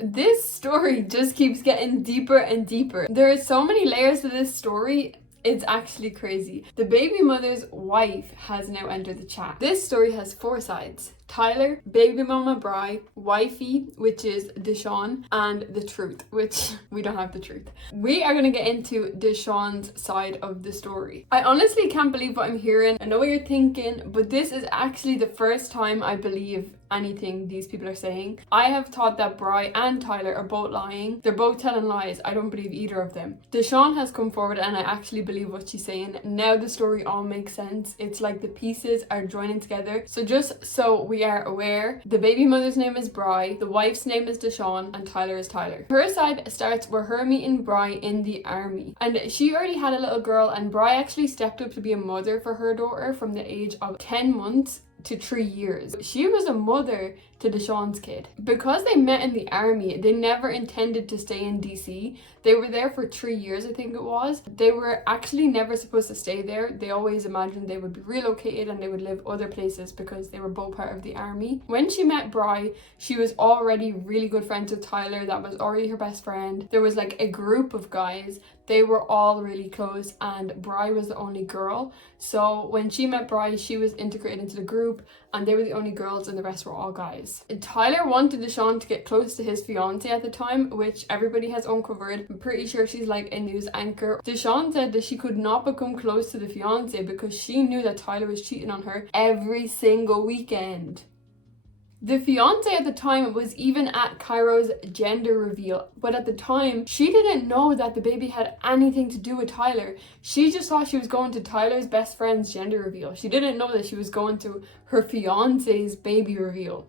This story just keeps getting deeper and deeper. There are so many layers to this story. It's actually crazy. The baby mother's wife has now entered the chat. This story has 4 sides. Tyler, baby mama Bri, wifey, which is Deshawn, and the truth, which we don't have the truth. We are going to get into Deshawn's side of the story. I honestly can't believe what I'm hearing. I know what you're thinking, but this is actually the first time I believe anything these people are saying. I have thought that Bri and Tyler are both lying. They're both telling lies. I don't believe either of them. Deshawn has come forward and I actually believe what she's saying. Now the story all makes sense. It's like the pieces are joining together. So just so we are aware, the baby mother's name is Bri, the wife's name is Deshawn, and Tyler is Tyler. Her side starts with her meeting Bri in the army. And she already had a little girl, and Bri actually stepped up to be a mother for her daughter from the age of 10 months to 3 years. She was a mother to Deshawn's kid. Because they met in the army, they never intended to stay in DC. They were there for 3 years, I think it was. They were actually never supposed to stay there. They always imagined they would be relocated and they would live other places because they were both part of the army. When she met Bri, she was already really good friends with Tyler. That was already her best friend. There was like a group of guys. They were all really close and Bri was the only girl. So when she met Bri, she was integrated into the group and they were the only girls and the rest were all guys. Tyler wanted Deshawn to get close to his fiance at the time, which everybody has uncovered. I'm pretty sure she's like a news anchor. Deshawn said that she could not become close to the fiance because she knew that Tyler was cheating on her every single weekend. The fiance at the time was even at Cairo's gender reveal, but at the time, she didn't know that the baby had anything to do with Tyler. She just thought she was going to Tyler's best friend's gender reveal. She didn't know that she was going to her fiance's baby reveal.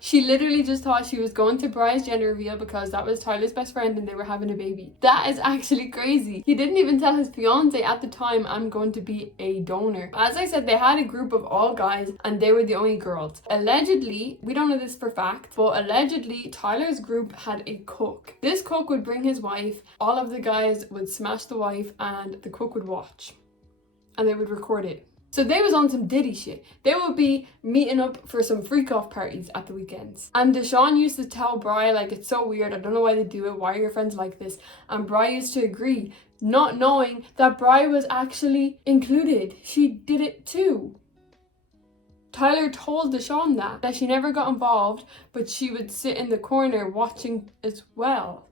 She literally just thought she was going to Bri's gender reveal because that was Tyler's best friend and they were having a baby. That is actually crazy. He didn't even tell his fiance at the time, I'm going to be a donor. As I said, they had a group of all guys and they were the only girls. Allegedly, we don't know this for fact, but allegedly Tyler's group had a cook. This cook would bring his wife, all of the guys would smash the wife and the cook would watch. And they would record it. So they was on some Diddy shit. They would be meeting up for some freak-off parties at the weekends. And Deshawn used to tell Bri, like, it's so weird, I don't know why they do it, why are your friends like this? And Bri used to agree, not knowing that Bri was actually included. She did it too. Tyler told Deshawn that she never got involved, but she would sit in the corner watching as well.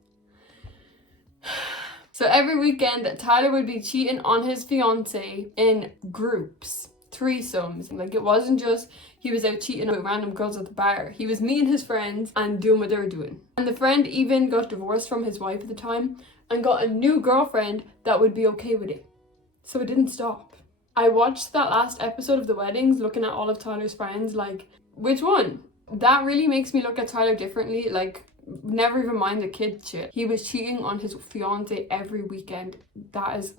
So every weekend, Tyler would be cheating on his fiance in groups, threesomes. Like, it wasn't just he was out cheating with random girls at the bar. He was meeting his friends and doing what they were doing. And the friend even got divorced from his wife at the time and got a new girlfriend that would be okay with it. So it didn't stop. I watched that last episode of The Weddings, looking at all of Tyler's friends, like, which one? That really makes me look at Tyler differently. Like, never even mind the kid shit. He was cheating on his fiance every weekend. That is...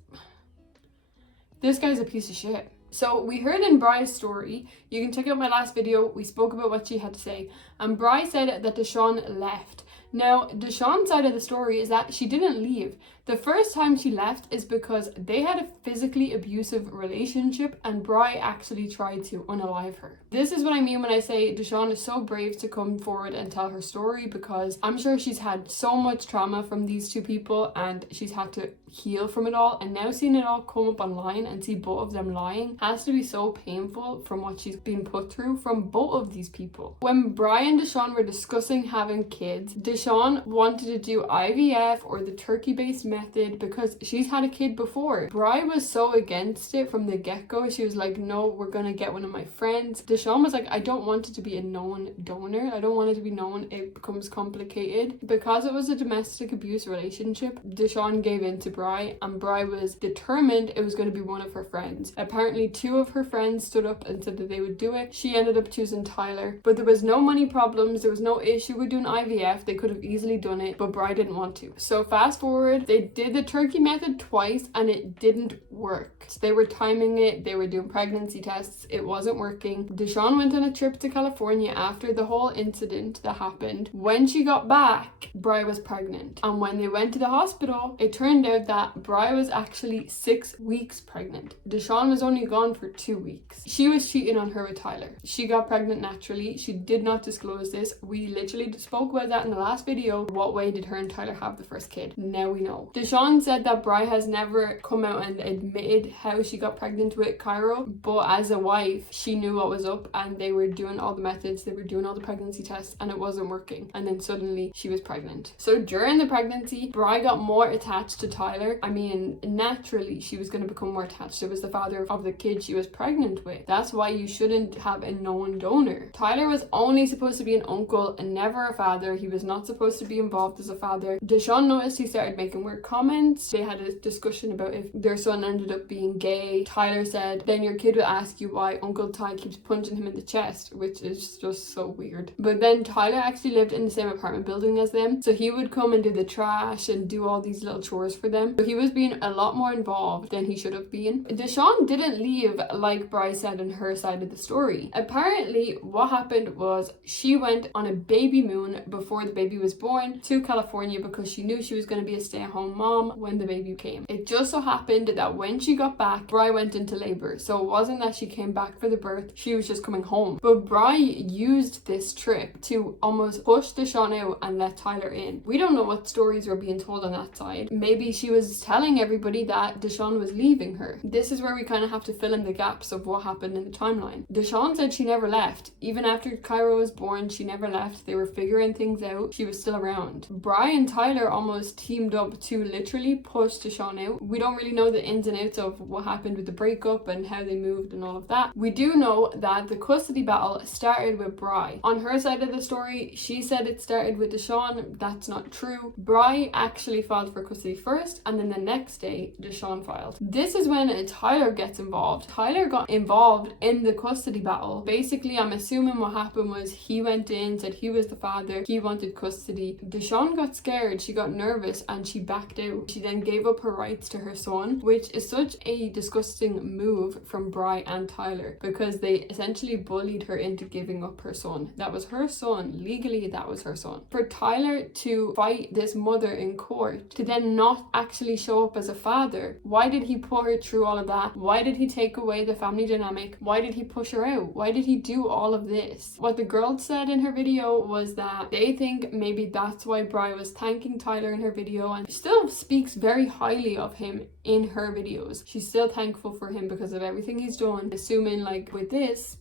This guy's a piece of shit. So we heard in Bri's story, you can check out my last video, we spoke about what she had to say. And Bri said that Deshawn left. Now, Deshawn's side of the story is that she didn't leave. The first time she left is because they had a physically abusive relationship and Bri actually tried to unalive her. This is what I mean when I say Deshawn is so brave to come forward and tell her story, because I'm sure she's had so much trauma from these two people and she's had to heal from it all, and now seeing it all come up online and see both of them lying has to be so painful from what she's been put through from both of these people. When Bri and Deshawn were discussing having kids, Deshawn wanted to do IVF or the turkey-based method because she's had a kid before. Bri was so against it from the get-go. She was like, no, we're gonna get one of my friends. Deshawn was like, I don't want it to be a known donor. I don't want it to be known. It becomes complicated. Because it was a domestic abuse relationship, Deshawn gave in to Bri, and Bri was determined it was going to be one of her friends. Apparently 2 of her friends stood up and said that they would do it. She ended up choosing Tyler, but there was no money problems. There was no issue with doing IVF. They could have easily done it, but Bri didn't want to. So fast forward, they did the turkey method twice and it didn't work. So they were timing it, they were doing pregnancy tests, it wasn't working. Deshawn went on a trip to California after the whole incident that happened. When she got back, Bri was pregnant. And when they went to the hospital, it turned out that Bri was actually 6 weeks pregnant. Deshawn was only gone for 2 weeks. She was cheating on her with Tyler. She got pregnant naturally. She did not disclose this. We literally spoke about that in the last last video, what way did her and Tyler have the first kid? Now we know. Deshawn said that Bri has never come out and admitted how she got pregnant with Cairo, but as a wife, she knew what was up and they were doing all the methods, they were doing all the pregnancy tests and it wasn't working. And then suddenly she was pregnant. So during the pregnancy, Bri got more attached to Tyler. I mean, naturally, she was going to become more attached. It was the father of the kid she was pregnant with. That's why you shouldn't have a known donor. Tyler was only supposed to be an uncle and never a father. He was not supposed to be involved as a father. Deshawn noticed he started making weird comments. They had a discussion about if their son ended up being gay. Tyler said, then your kid will ask you why Uncle Ty keeps punching him in the chest, which is just so weird. But then Tyler actually lived in the same apartment building as them, so he would come and do the trash and do all these little chores for them. So he was being a lot more involved than he should have been. Deshawn didn't leave like Bri said in her side of the story. Apparently what happened was she went on a baby moon before the baby was born to California because she knew she was going to be a stay-at-home mom when the baby came. It just so happened that when she got back, Bri went into labor, so it wasn't that she came back for the birth, she was just coming home. But Bri used this trip to almost push Deshawn out and let Tyler in. We don't know what stories were being told on that side. Maybe she was telling everybody that Deshawn was leaving her. This is where we kind of have to fill in the gaps of what happened in the timeline. Deshawn said she never left. Even after Cairo was born, she never left. They were figuring things out. She was still around. Bri and Tyler almost teamed up to literally push Deshawn out. We don't really know the ins and outs of what happened with the breakup and how they moved and all of that. We do know that the custody battle started with Bri. On her side of the story, she said it started with Deshawn. That's not true. Bri actually filed for custody first, and then the next day Deshawn filed. This is when Tyler gets involved. Tyler got involved in the custody battle. Basically, I'm assuming what happened was he went in, said he was the father, he wanted custody. Deshawn got scared, she got nervous, and she backed out. She then gave up her rights to her son, which is such a disgusting move from Bri and Tyler because they essentially bullied her into giving up her son. That was her son. Legally, that was her son. For Tyler to fight this mother in court, to then not actually show up as a father, why did he put her through all of that? Why did he take away the family dynamic? Why did he push her out? Why did he do all of this? What the girl said in her video was that they think maybe that's why Bri was thanking Tyler in her video, and she still speaks very highly of him in her videos. She's still thankful for him because of everything he's done. Assuming like with this,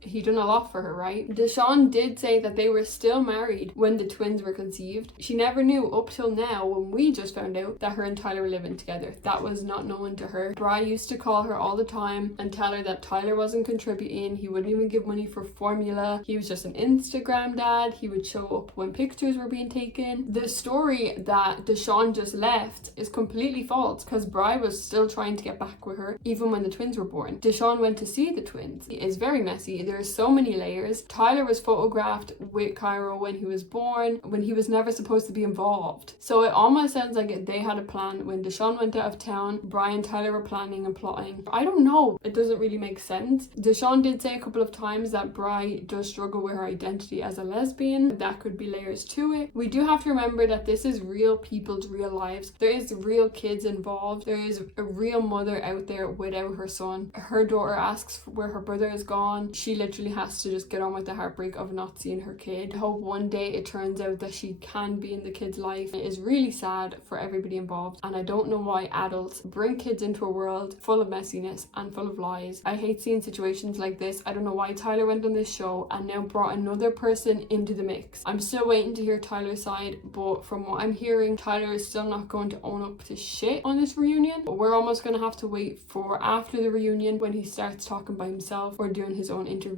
he done a lot for her, right? Deshawn did say that they were still married when the twins were conceived. She never knew up till now, when we just found out, that her and Tyler were living together. That was not known to her. Bri used to call her all the time and tell her that Tyler wasn't contributing. He wouldn't even give money for formula. He was just an Instagram dad. He would show up when pictures were being taken. The story that Deshawn just left is completely false because Bri was still trying to get back with her even when the twins were born. Deshawn went to see the twins. It's very messy. There's so many layers. Tyler was photographed with Cairo when he was born, when he was never supposed to be involved. So it almost sounds like they had a plan when Deshawn went out of town. Bri and Tyler were planning and plotting. I don't know. It doesn't really make sense. Deshawn did say a couple of times that Bri does struggle with her identity as a lesbian. That could be layers to it. We do have to remember that this is real people's real lives. There is real kids involved. There is a real mother out there without her son. Her daughter asks where her brother is gone. She literally has to just get on with the heartbreak of not seeing her kid. I hope one day it turns out that she can be in the kid's life. It is really sad for everybody involved, and I don't know why adults bring kids into a world full of messiness and full of lies. I hate seeing situations like this. I don't know why Tyler went on this show and now brought another person into the mix. I'm still waiting to hear Tyler's side, but from what I'm hearing, Tyler is still not going to own up to shit on this reunion. But we're almost going to have to wait for after the reunion when he starts talking by himself or doing his own interviews.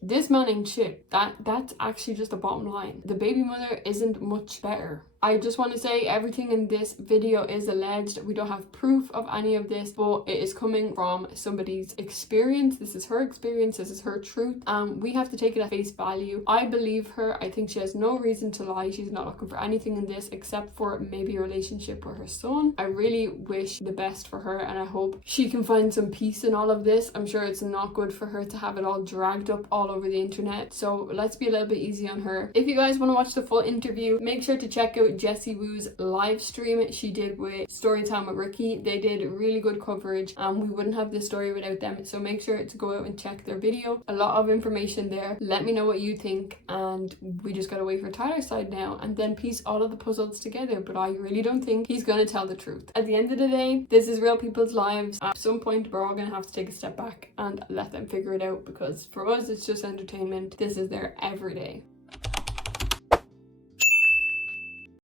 This man ain't shit. That's actually just the bottom line. The baby mother isn't much better. I just want to say everything in this video is alleged. We don't have proof of any of this, but it is coming from somebody's experience. This is her experience. This is her truth. We have to take it at face value. I believe her. I think she has no reason to lie. She's not looking for anything in this except for maybe a relationship with her son. I really wish the best for her, and I hope she can find some peace in all of this. I'm sure it's not good for her to have it all dragged up all over the internet. So let's be a little bit easy on her. If you guys want to watch the full interview, make sure to check out to Jessie Woo's live stream she did with Storytime with Ricky. They did really good coverage and we wouldn't have this story without them, so make sure to go out and check their video. A lot of information there. Let me know what you think, and we just gotta wait for Tyler's side now and then piece all of the puzzles together, but I really don't think he's gonna tell the truth. At the end of the day, this is real people's lives. At some point we're all gonna have to take a step back and let them figure it out, because for us it's just entertainment. This is their everyday.